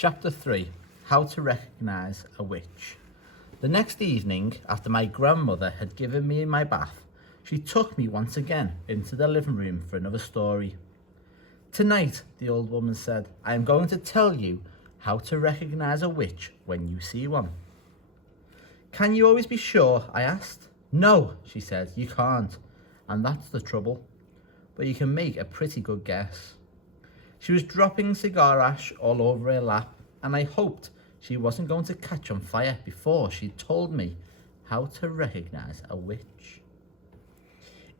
Chapter 3. How to Recognise a Witch. The next evening, after my grandmother had given me my bath, she took me once again into the living room for another story. Tonight, the old woman said, I am going to tell you how to recognise a witch when you see one. Can you always be sure? I asked. No, she said, you can't, and that's the trouble. But you can make a pretty good guess. She was dropping cigar ash all over her lap, and I hoped she wasn't going to catch on fire before she told me how to recognise a witch.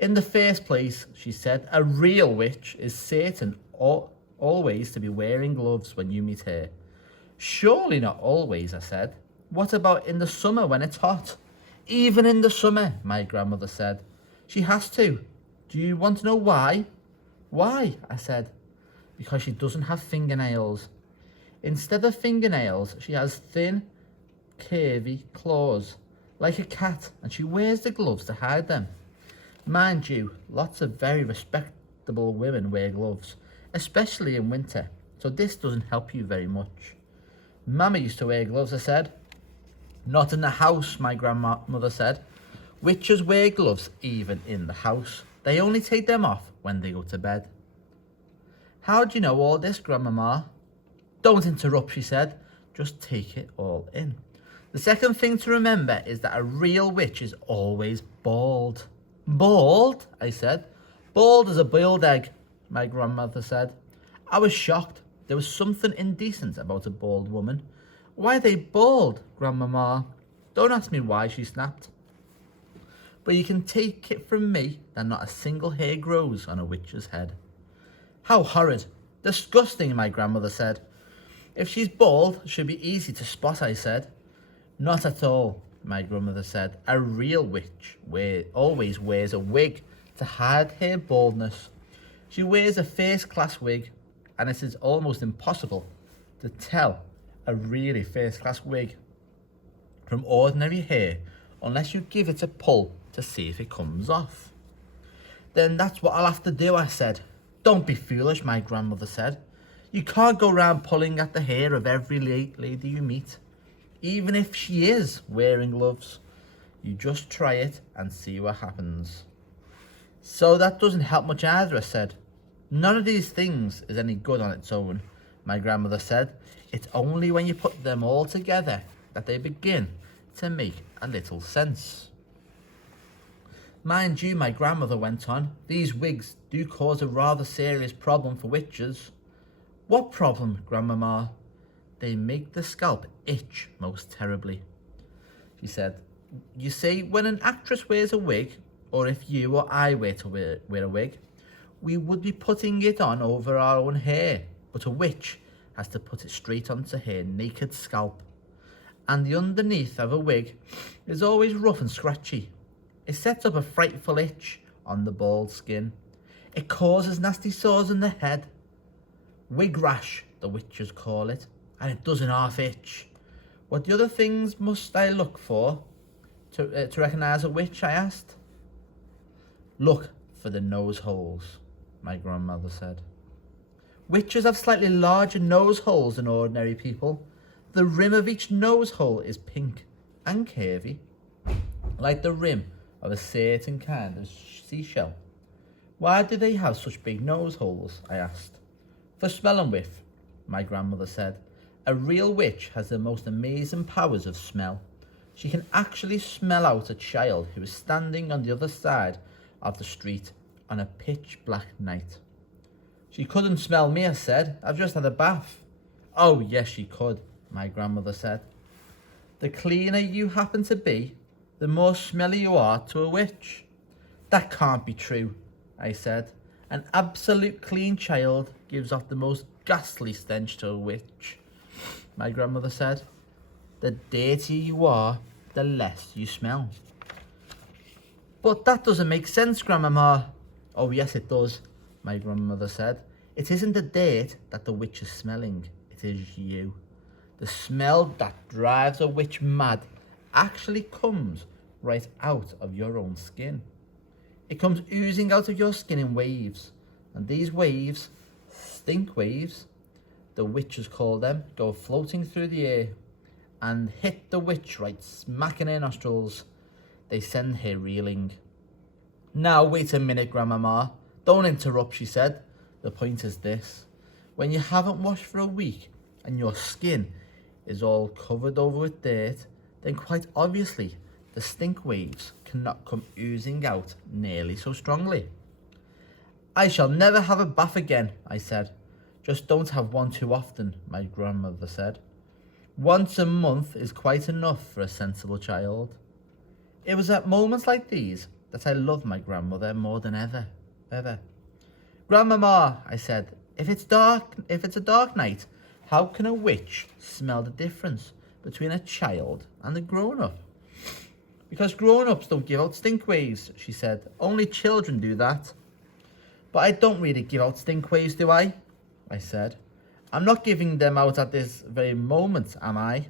In the first place, she said, a real witch is certain always to be wearing gloves when you meet her. Surely not always, I said. What about in the summer when it's hot? Even in the summer, my grandmother said. She has to. Do you want to know why? Why? I said. Because she doesn't have fingernails. Instead of fingernails, she has thin, curvy claws, like a cat, and she wears the gloves to hide them. Mind you, lots of very respectable women wear gloves, especially in winter, so this doesn't help you very much. Mama used to wear gloves, I said. Not in the house, my grandmother said. Witches wear gloves even in the house. They only take them off when they go to bed. How do you know all this, Grandmama? Don't interrupt, she said. Just take it all in. The second thing to remember is that a real witch is always bald. Bald? I said. Bald as a boiled egg, my grandmother said. I was shocked. There was something indecent about a bald woman. Why are they bald, Grandmama? Don't ask me why, she snapped. But you can take it from me that not a single hair grows on a witch's head. How horrid. Disgusting, my grandmother said. If she's bald, it should be easy to spot, I said. Not at all, my grandmother said. A real witch always wears a wig to hide her baldness. She wears a first-class wig, and it is almost impossible to tell a really first-class wig from ordinary hair unless you give it a pull to see if it comes off. Then that's what I'll have to do, I said. Don't be foolish, my grandmother said. You can't go round pulling at the hair of every lady you meet, even if she is wearing gloves. You just try it and see what happens. So that doesn't help much either, I said. None of these things is any good on its own, my grandmother said. It's only when you put them all together that they begin to make a little sense. Mind you, my grandmother went on, these wigs do cause a rather serious problem for witches. What problem, Grandmama? They make the scalp itch most terribly, she said. You see, when an actress wears a wig, or if you or I were to wear a wig, we would be putting it on over our own hair, but a witch has to put it straight onto her naked scalp. And the underneath of a wig is always rough and scratchy. It sets up a frightful itch on the bald skin. It causes nasty sores in the head. Wig rash, the witches call it, and it doesn't half itch. What the other things must I look for to recognise a witch, I asked. Look for the nose holes, my grandmother said. Witches have slightly larger nose holes than ordinary people. The rim of each nose hole is pink and curvy, like the rim of a certain kind of seashell. Why do they have such big nose holes? I asked. For smelling with, my grandmother said. A real witch has the most amazing powers of smell. She can actually smell out a child who is standing on the other side of the street on a pitch black night. She couldn't smell me, I said. I've just had a bath. Oh, yes, she could, my grandmother said. The cleaner you happen to be, the more smelly you are to a witch. That can't be true, I said. An absolute clean child gives off the most ghastly stench to a witch, my grandmother said. The dirtier you are, the less you smell. But that doesn't make sense, Grandmama. Oh, yes, it does, my grandmother said. It isn't the dirt that the witch is smelling, it is you. The smell that drives a witch mad actually comes right out of your own skin. It comes oozing out of your skin in waves, and these waves, stink waves, the witches call them, go floating through the air and hit the witch right smack in her nostrils. They send her reeling. Now wait a minute, Grandmama. Don't interrupt, she said. The point is this. When you haven't washed for a week and your skin is all covered over with dirt, then quite obviously the stink waves cannot come oozing out nearly so strongly. I shall never have a bath again, I said. Just don't have one too often, my grandmother said. Once a month is quite enough for a sensible child. It was at moments like these that I loved my grandmother more than ever. Grandmama, I said, if it's a dark night, how can a witch smell the difference between a child and a grown-up? Because grown-ups don't give out stink waves, she said. Only children do that. But I don't really give out stink waves, do I? I said. I'm not giving them out at this very moment, am I?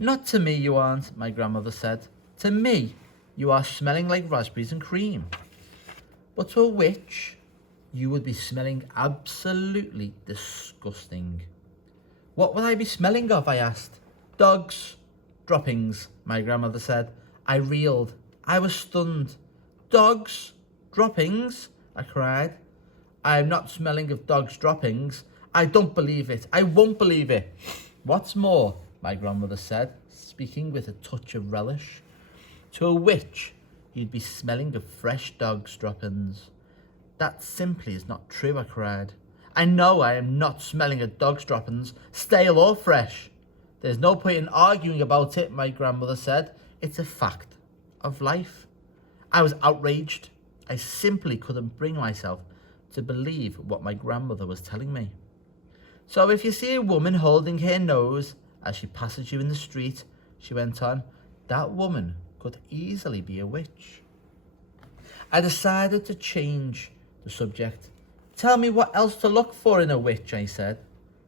Not to me you aren't, my grandmother said. To me, you are smelling like raspberries and cream. But to a witch, you would be smelling absolutely disgusting. What would I be smelling of, I asked. Dogs. Droppings, my grandmother said. I reeled. I was stunned. Dogs? Droppings? I cried. I am not smelling of dogs' droppings. I don't believe it. I won't believe it. What's more, my grandmother said, speaking with a touch of relish, to a witch, you'd be smelling of fresh dogs' droppings. That simply is not true, I cried. I know I am not smelling of dog's droppings, stale or fresh. There's no point in arguing about it, my grandmother said. It's a fact of life. I was outraged. I simply couldn't bring myself to believe what my grandmother was telling me. So if you see a woman holding her nose as she passes you in the street, she went on, that woman could easily be a witch. I decided to change the subject. Tell me what else to look for in a witch, I said.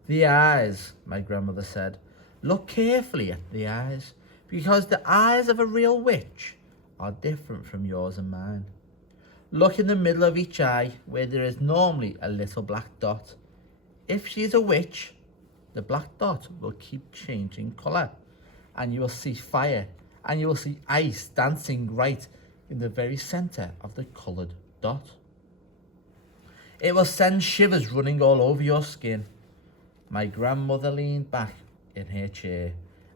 The eyes, my grandmother said. Look carefully at the eyes, because the eyes of a real witch are different from yours and mine. Look in the middle of each eye, where there is normally a little black dot. If she is a witch, the black dot will keep changing colour, and you will see fire, and you will see ice dancing right in the very centre of the coloured dot. It will send shivers running all over your skin. My grandmother leaned back in her chair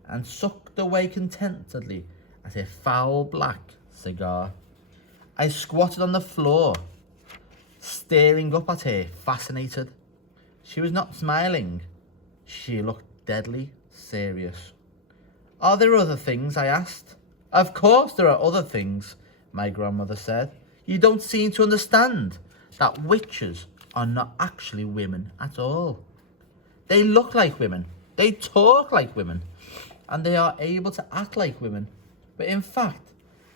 and sucked away contentedly at a foul black cigar. I squatted on the floor, staring up at her, fascinated. She was not smiling. She looked deadly serious. Are there other things? I asked. Of course there are other things, my grandmother said. You don't seem to understand that witches are not actually women at all. They look like women, they talk like women, and they are able to act like women. But in fact,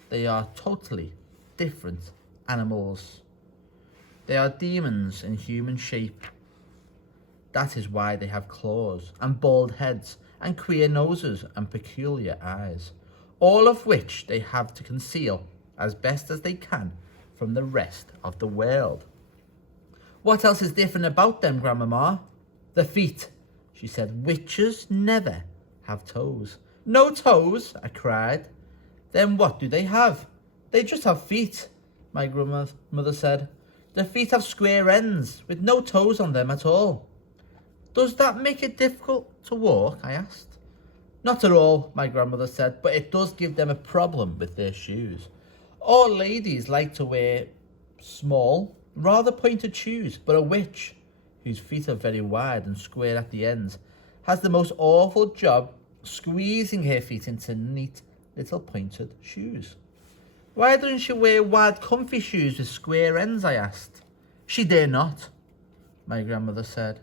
they are totally different animals. They are demons in human shape. That is why they have claws and bald heads and queer noses and peculiar eyes, all of which they have to conceal as best as they can from the rest of the world. What else is different about them, Grandmama? The feet, she said. Witches never have toes. No toes, I cried. Then what do they have? They just have feet, my grandmother said. The feet have square ends with no toes on them at all. Does that make it difficult to walk? I asked. Not at all, my grandmother said, but it does give them a problem with their shoes. All ladies like to wear small, rather pointed shoes, but a witch, whose feet are very wide and square at the ends, has the most awful job squeezing her feet into neat little pointed shoes. Why doesn't she wear wide comfy shoes with square ends? I asked. She dare not, my grandmother said.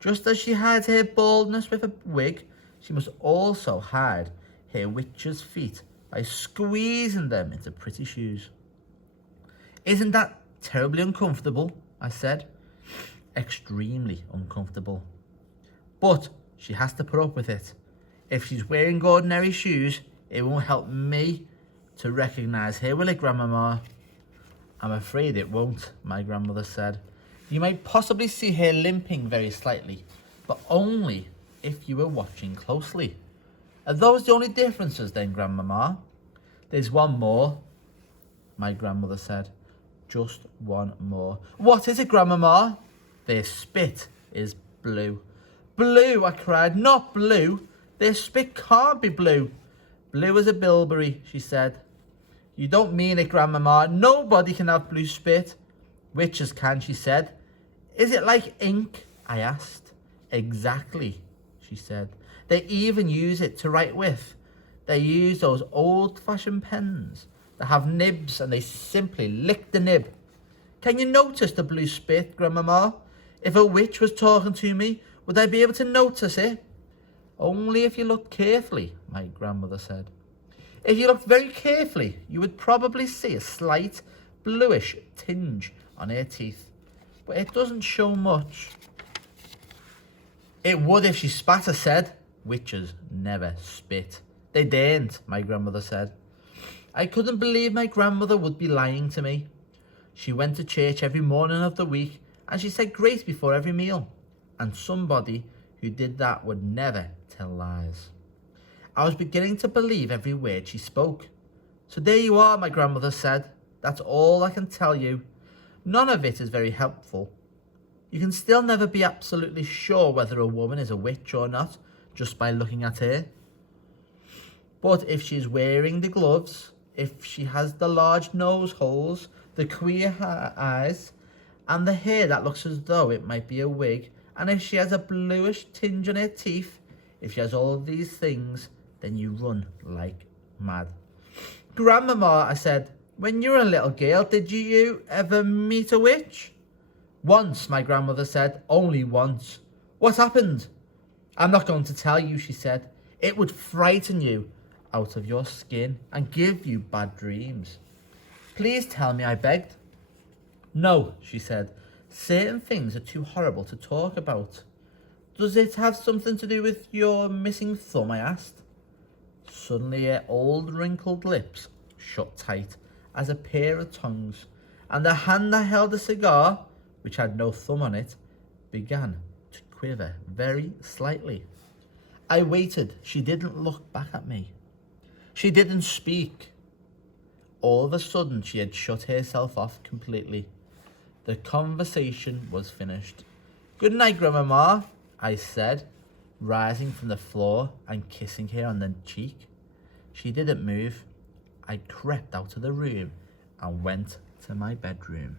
Just as she hides her baldness with a wig, she must also hide her witch's feet by squeezing them into pretty shoes. Isn't that terribly uncomfortable? I said. Extremely uncomfortable. But she has to put up with it. If she's wearing ordinary shoes, it won't help me to recognise her, will it, Grandmama? I'm afraid it won't, my grandmother said. You might possibly see her limping very slightly, but only if you were watching closely. Are those the only differences then, Grandmama? There's one more, my grandmother said. Just one more. What is it, Grandmama? Their spit is blue. Blue, I cried. Not blue. Their spit can't be blue. Blue as a bilberry, she said. You don't mean it, Grandmama. Nobody can have blue spit. Witches can, she said. Is it like ink? I asked. Exactly, she said. They even use it to write with. They use those old-fashioned pens that have nibs and they simply lick the nib. Can you notice the blue spit, Grandmama? If a witch was talking to me, would I be able to notice it? Only if you look carefully, my grandmother said. If you looked very carefully, you would probably see a slight bluish tinge on her teeth, but it doesn't show much. It would if she spat, I said. Witches never spit. They daren't, my grandmother said. I couldn't believe my grandmother would be lying to me. She went to church every morning of the week, and she said grace before every meal. And somebody who did that would never tell lies. I was beginning to believe every word she spoke. So there you are, my grandmother said. That's all I can tell you. None of it is very helpful. You can still never be absolutely sure whether a woman is a witch or not, just by looking at her. But if she's wearing the gloves, if she has the large nose holes, the queer eyes, and the hair that looks as though it might be a wig, and if she has a bluish tinge on her teeth, if she has all of these things, then you run like mad. Grandmama, I said, when you were a little girl, did you ever meet a witch? Once, my grandmother said, only once. What happened? I'm not going to tell you, she said. It would frighten you out of your skin and give you bad dreams. Please tell me, I begged. No, she said. Certain things are too horrible to talk about. Does it have something to do with your missing thumb, I asked. Suddenly her old wrinkled lips shut tight as a pair of tongues, and the hand that held the cigar, which had no thumb on it, began to quiver very slightly. I waited. She didn't look back at me. She didn't speak. All of a sudden, she had shut herself off completely. The conversation was finished. Good night, Grandmama, I said, rising from the floor and kissing her on the cheek. She didn't move. I crept out of the room and went to my bedroom.